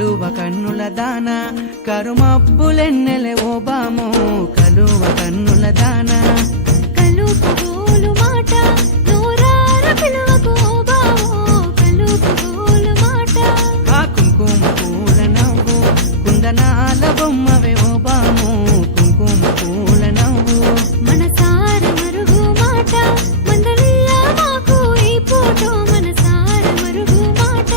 కలువ కన్నుల దాన కరుమబ్బులెన్నెలే ఓ బామో కలువ కన్నుల దాన కలుపు గోలు మాట నూరార పిలువకు బావో కలుపు గోలు మాట ఆ కుంకుమ పూల నవ్వు కుందనాల బొమ్మవే ఓ బామో కుంకుమ పూల నవ్వు మనసార మరుగు మాట మందలియ మాకు ఈ పూటో మనసార మరుగు మాట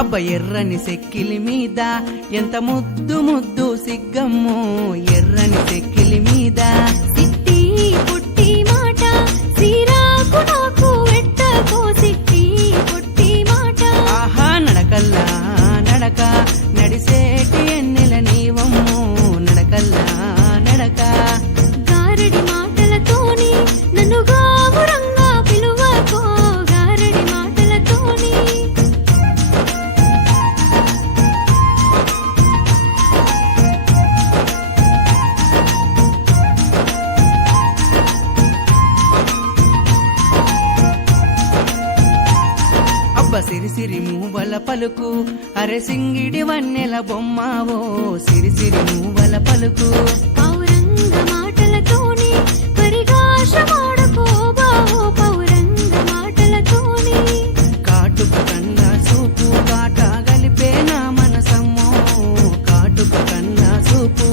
అబ్బ ఎర్రని సెక్కిలి మీద ఎంత ముద్దు ముద్దు సిగ్గమ్మో ఎర్రని సెక్కిలి మీద సిట్టి పుట్టి మాట శ్రీరాకు నాకు వెట్టకో సిట్టి పుట్టి మాట ఆహా నడకల్లా నడక నడిసేటి ఎన్నెల నీవమ్మో నడకల్లా నడక గారడి మాటలతోని నన్ను గావురంగా పిలువకో గారడి మాటలతోని అబ్బ సిరిసిరి మూవల పలుకు అరె సింగిడి వన్నెల బొమ్మావో సిరిసిరి మూవల పలుకు పౌరంగ మాటలతోని పరిగాషమాడకో బావో పౌరంగ మాటలతోని కాటుక కన్నా సూపు కాట గలిపే నా మనసమ్మో కాటుక కన్నా సూపు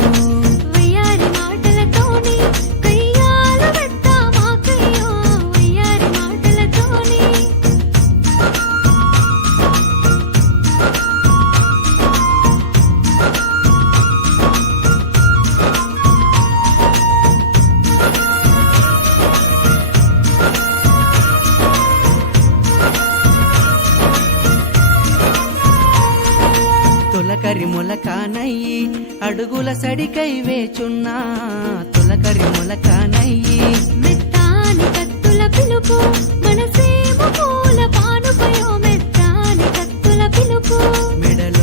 వయ్యారి మాటలతోని కయ్యాలు పెట్ట మాకయ్యో వయ్యారి మాటలతోని తొలకరి మొలకానయ్యి అడుగుల సడికై వేచున్నా తొలకరి మొలకానయ్యి మెత్తాని కత్తుల పిలుపు మనసేమో పూల పానుపయో మెత్తాని కత్తుల పిలుపు మెడల